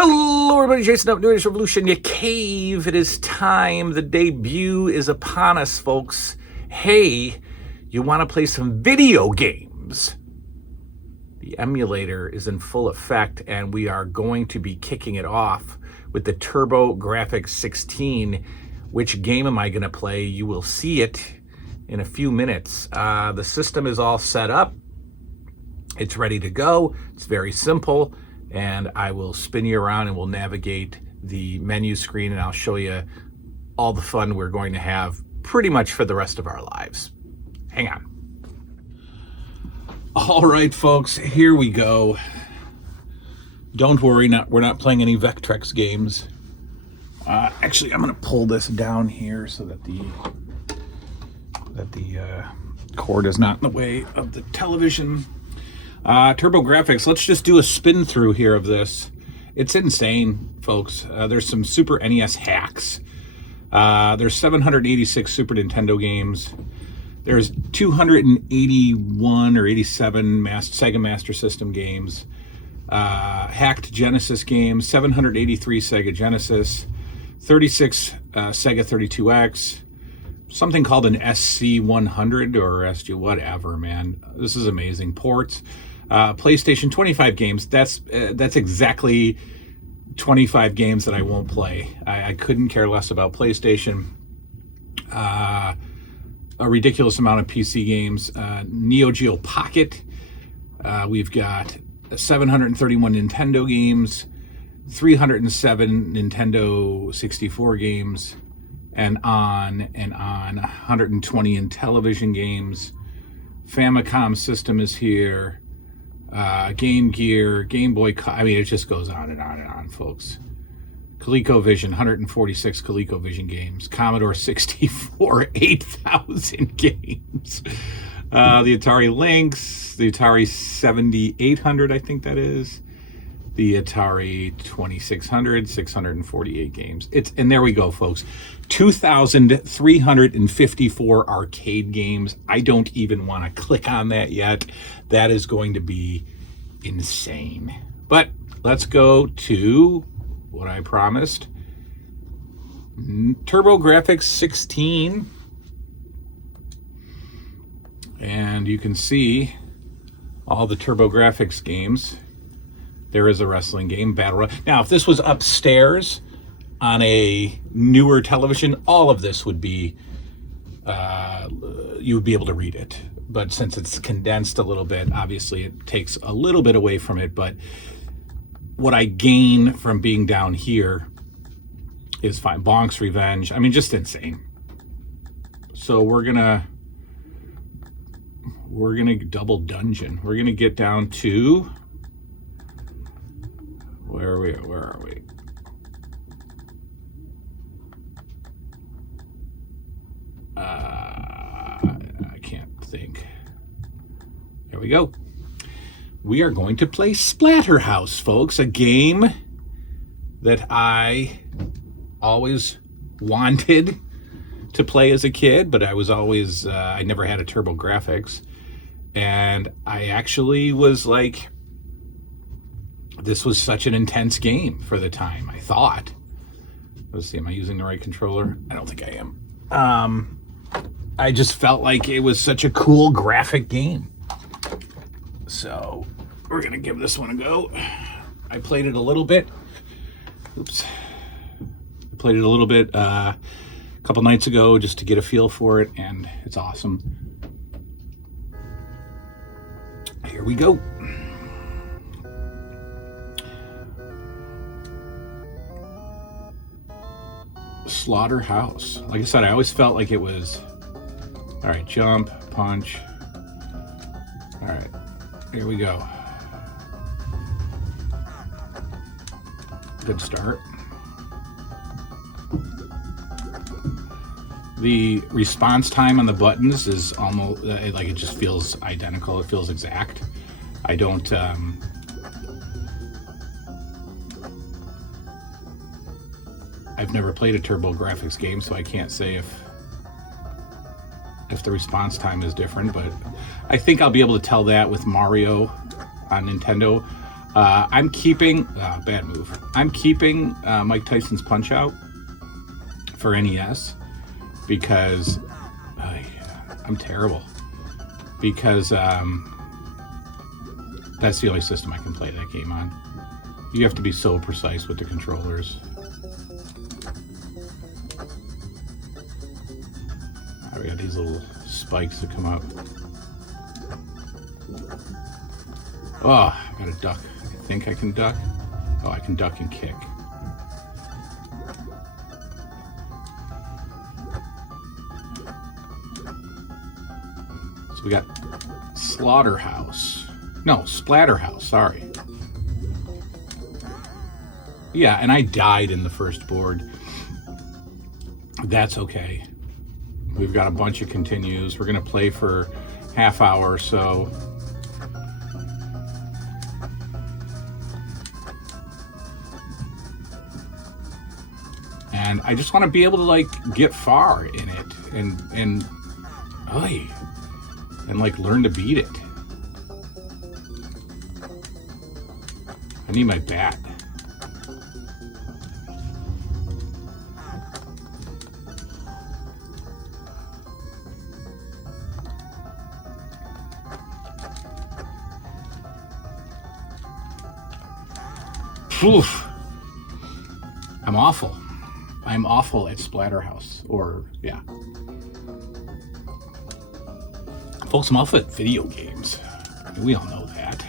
Hello everybody, Jason up, New Age Revolution, you cave. It is time. The debut is upon us, folks. Hey, you want to play some video games? The emulator is in full effect, and we are going to be kicking it off with the Grafx 16. Which game am I going to play? You will see it in a few minutes. The system is all set up. It's ready to go. It's very simple. And I will spin you around and we'll navigate the menu screen, and I'll show you all the fun we're going to have pretty much for the rest of our lives. Hang on. All right, folks, here we go. Don't worry, we're not playing any Vectrex games. Actually, I'm going to pull this down here so that the cord is not in the way of the television. Grafx, let's just do a spin through here of this. It's insane, folks. There's some Super NES hacks. There's 786 Super Nintendo games. There's 281 or 87 Sega Master System games. Hacked Genesis games, 783 Sega Genesis, 36 Sega 32X, something called an SC100 or SG, whatever, man. This is amazing. Ports. PlayStation, 25 games. That's exactly 25 games that I won't play. I couldn't care less about PlayStation. A ridiculous amount of PC games. Neo Geo Pocket. We've got 731 Nintendo games, 307 Nintendo 64 games, and on, 120 in television games. Famicom system is here. Game Gear, Game Boy, I mean, it just goes on and on and on, folks. ColecoVision, 146 ColecoVision games. Commodore 64, 8,000 games. The Atari Lynx, the Atari 7800, I think that is. The Atari 2600, 648 games. And there we go, folks. 2,354 arcade games. I don't even want to click on that yet. That is going to be insane. But let's go to what I promised. Grafx 16. And you can see all the Grafx games. There is a wrestling game, Battle Royale. Now, if this was upstairs on a newer television, all of this would be, you would be able to read it. But since it's condensed a little bit, obviously it takes a little bit away from it. But what I gain from being down here is fine. Bonk's Revenge. I mean, just insane. So we're gonna double dungeon. We're gonna get down to, where are we? I can't think. There we go. We are going to play Splatterhouse, folks, a game that I always wanted to play as a kid, but I was always, I never had a Grafx. And I actually was like, this was such an intense game for the time, I thought. Let's see, am I using the right controller? I don't think I am. I just felt like it was such a cool graphic game. So we're gonna give this one a go. I played it a little bit. Oops. I played it a little bit a couple nights ago just to get a feel for it, and it's awesome. Here we go. Splatterhouse. Like I said, I always felt like it was, all right, jump, punch. All right, here we go. Good start. The response time on the buttons is almost, like, it just feels identical. It feels exact. I don't, I've never played a Grafx game, so I can't say if the response time is different, but I think I'll be able to tell that with Mario on Nintendo. I'm keeping, bad move. I'm keeping Mike Tyson's Punch-Out for NES because I'm terrible. Because that's the only system I can play that game on. You have to be so precise with the controllers. We got these little spikes that come up. Oh, I gotta duck. I think I can duck. Oh, I can duck and kick. So we got Slaughterhouse. No, Splatterhouse, sorry. Yeah, and I died in the first board. That's okay. We've got a bunch of continues. We're gonna play for half hour or so. And I just want to be able to like get far in it and like learn to beat it. I need my bat. Oof. I'm awful. I'm awful at Splatterhouse, or yeah. Folks, I'm awful at video games. We all know that.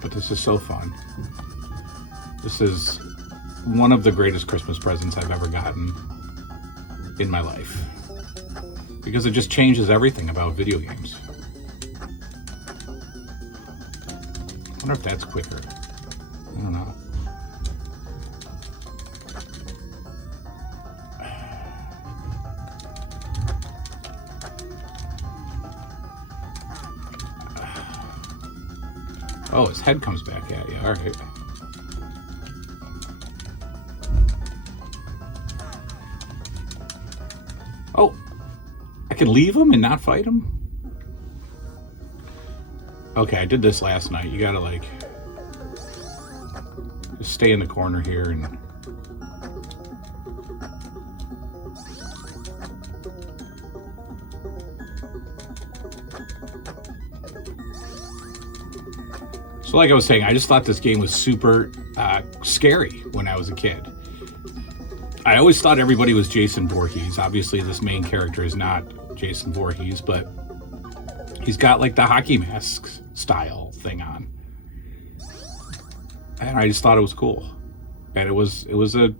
But this is so fun. This is one of the greatest Christmas presents I've ever gotten in my life. Because it just changes everything about video games. I wonder if that's quicker. I don't know. Oh, his head comes back at you. All right. Oh, I can leave him and not fight him? Okay, I did this last night. You gotta like just stay in the corner here and so like I was saying, I just thought this game was super scary when I was a kid. I always thought everybody was Jason Voorhees. Obviously, this main character is not Jason Voorhees, but he's got like the hockey mask style thing on. And I just thought it was cool. And it was a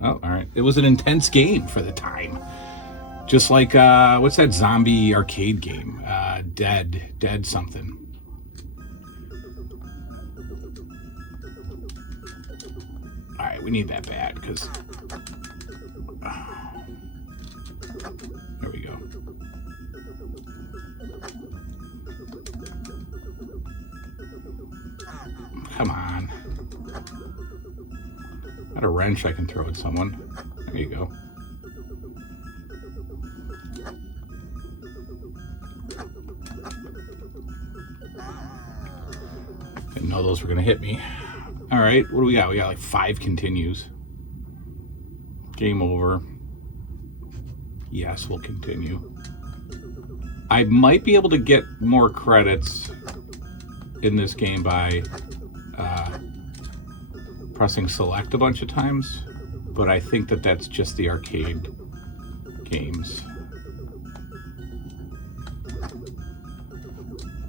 all right. It was an intense game for the time. Just like what's that zombie arcade game? Dead something. All right, we need that bat because there we go. Come on. Got a wrench I can throw at someone. There you go. Didn't know those were gonna hit me. All right, what do we got? We got like 5 continues. Game over. Yes, we'll continue. I might be able to get more credits in this game by pressing select a bunch of times, but I think that that's just the arcade games.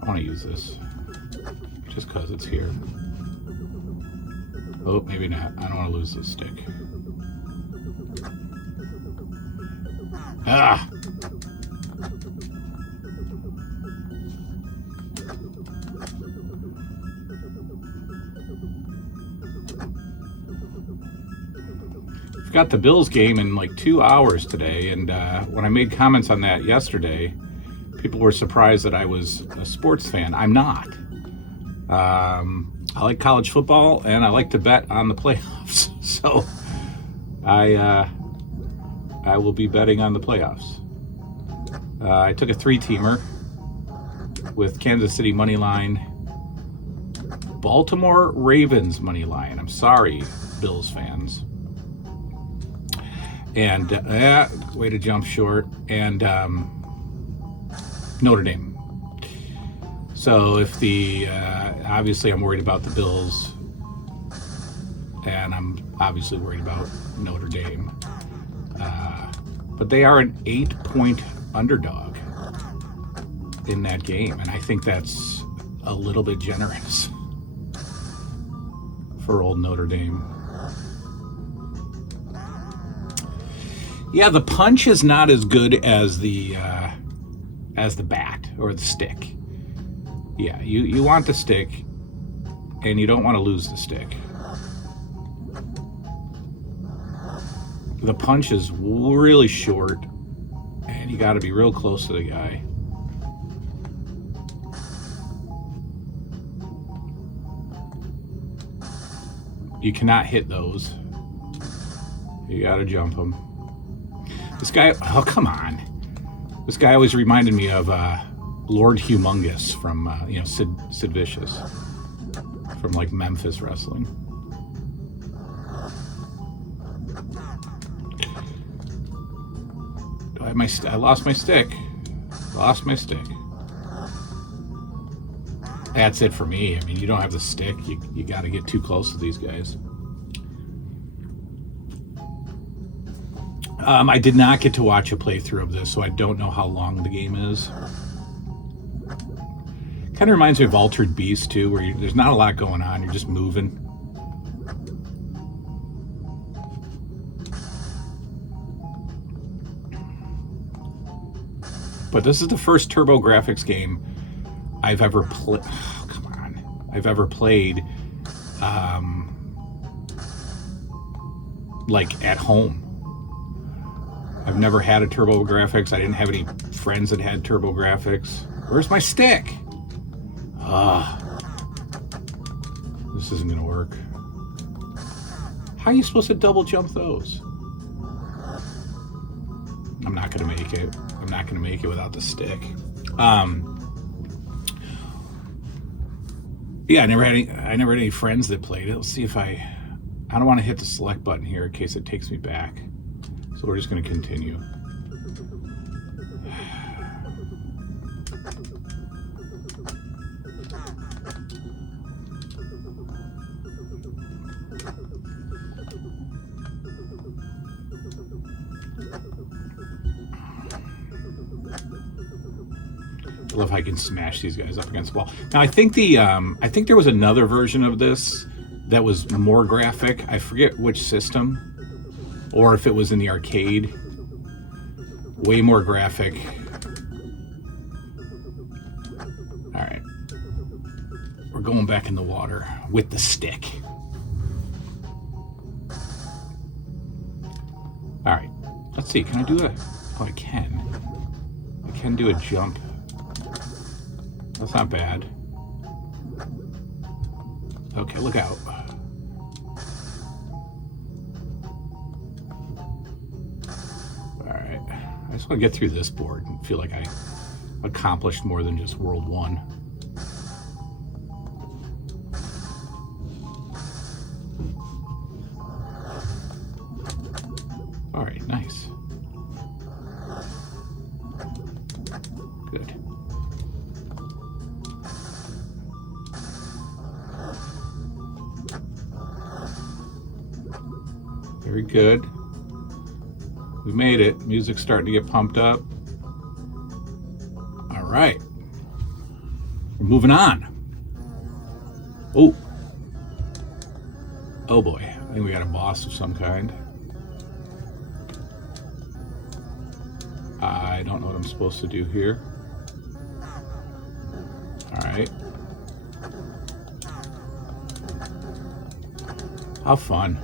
I want to use this just because it's here. Oh, maybe not. I don't want to lose this stick. Ah! I've got the Bills game in like 2 hours today, and when I made comments on that yesterday, people were surprised that I was a sports fan. I'm not. I like college football, and I like to bet on the playoffs. So I will be betting on the playoffs. I took a 3-teamer with Kansas City money line, Baltimore Ravens money line. I'm sorry, Bills fans. And way to jump short. And Notre Dame. So if the obviously I'm worried about the Bills, and I'm obviously worried about Notre Dame. But they are an 8-point underdog in that game, and I think that's a little bit generous for old Notre Dame. Yeah, the punch is not as good as the bat or the stick. Yeah, you want the stick, and you don't want to lose the stick. The punch is really short, and you got to be real close to the guy. You cannot hit those. You got to jump them. This guy, oh, come on. This guy always reminded me of Lord Humongous from, Sid Vicious, from like Memphis Wrestling. I lost my stick. Lost my stick. That's it for me. I mean, you don't have the stick. You got to get too close to these guys. I did not get to watch a playthrough of this, so I don't know how long the game is. Kind of reminds me of Altered Beast, too, where there's not a lot going on. You're just moving. But this is the first TurboGrafx game I've ever played. Oh, come on. I've ever played, like at home. I've never had a TurboGrafx. I didn't have any friends that had TurboGrafx. Where's my stick? This isn't gonna work. How are you supposed to double jump those? I'm not gonna make it. I'm not gonna make it without the stick. Yeah, I never had any friends that played it. Let's see if I don't want to hit the select button here in case it takes me back. So we're just gonna continue. I love how I can smash these guys up against the wall. Now I think there was another version of this that was more graphic. I forget which system, or if it was in the arcade. Way more graphic. All right, we're going back in the water with the stick. All right, let's see. Can I do a? Oh, I can. I can do a jump. That's not bad. Okay, look out. Alright. I just want to get through this board and feel like I accomplished more than just World 1. Alright, nice. Good. Very good. We made it. Music's starting to get pumped up. All right. We're moving on. Oh. Oh boy. I think we got a boss of some kind. I don't know what I'm supposed to do here. All right. How fun.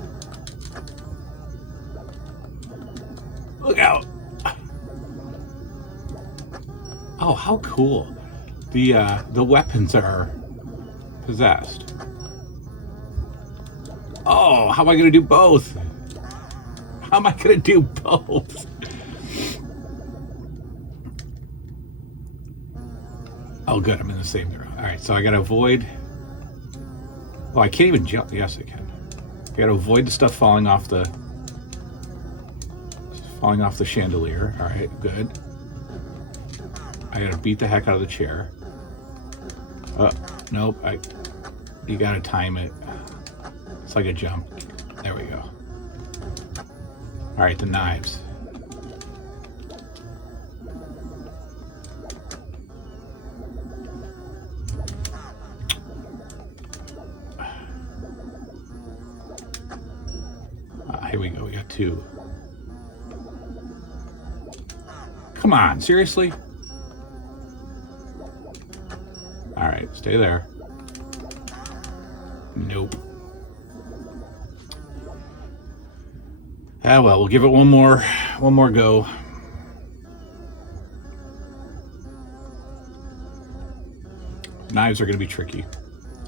Look out! Oh, how cool. The weapons are possessed. Oh, how am I gonna do both? How am I gonna do both? Oh, good. I'm in the same room. All right, so I got to avoid... Oh, I can't even jump. Yes, I can. I got to avoid the stuff falling off the chandelier. All right, good. I got to beat the heck out of the chair. Nope. You got to time it. It's like a jump. There we go. All right, the knives. Here we go. We got 2. Come on, seriously? All right, stay there. Nope. Ah, well, we'll give it one more go. Knives are going to be tricky.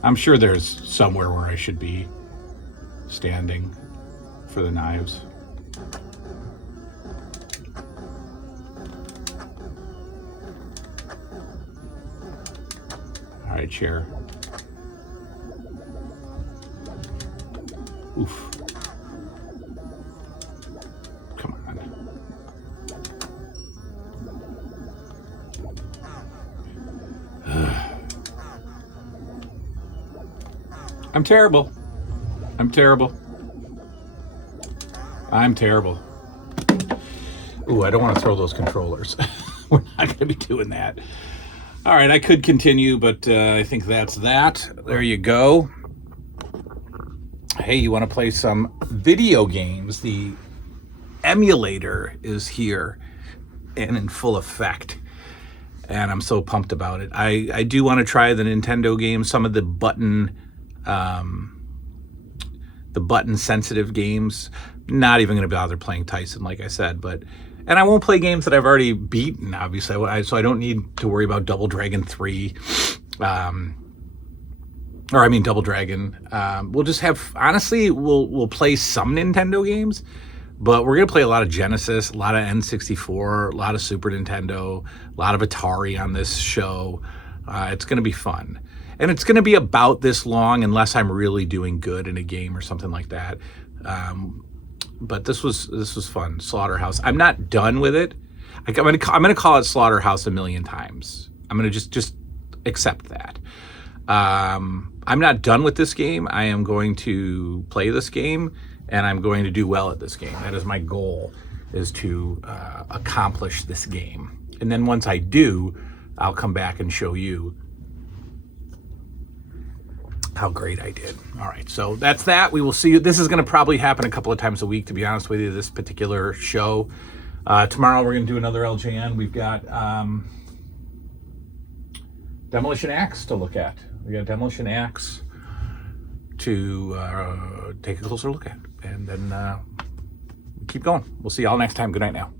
I'm sure there's somewhere where I should be standing for the knives. All right, chair. Oof. Come on. I'm terrible. I'm terrible. I'm terrible. Ooh, I don't want to throw those controllers. We're not going to be doing that. All right, I could continue, but I think that's that. There you go. Hey, you want to play some video games? The Emulator is here and in full effect, and I'm so pumped about it. I do want to try the Nintendo games, some of the button sensitive games. Not even going to bother playing Tyson, like I said, and I won't play games that I've already beaten, obviously, so I don't need to worry about Double Dragon 3, Double Dragon. We'll just have, honestly, we'll play some Nintendo games, but we're going to play a lot of Genesis, a lot of N64, a lot of Super Nintendo, a lot of Atari on this show. It's going to be fun. And it's going to be about this long unless I'm really doing good in a game or something like that. But this was fun. Splatterhouse. I'm not done with it. I'm gonna call it Splatterhouse a million times. I'm gonna just accept that. I'm not done with this game. I am going to play this game, and I'm going to do well at this game. That is my goal, is to accomplish this game. And then once I do, I'll come back and show you how great I did. All right, so that's that. We will see you. This is going to probably happen a couple of times a week, to be honest with you, this particular show. Tomorrow we're going to do another LJN. We've got Demolition Axe to look at. We got Demolition Axe to take a closer look at. And then keep going. We'll see y'all next time. Good night now.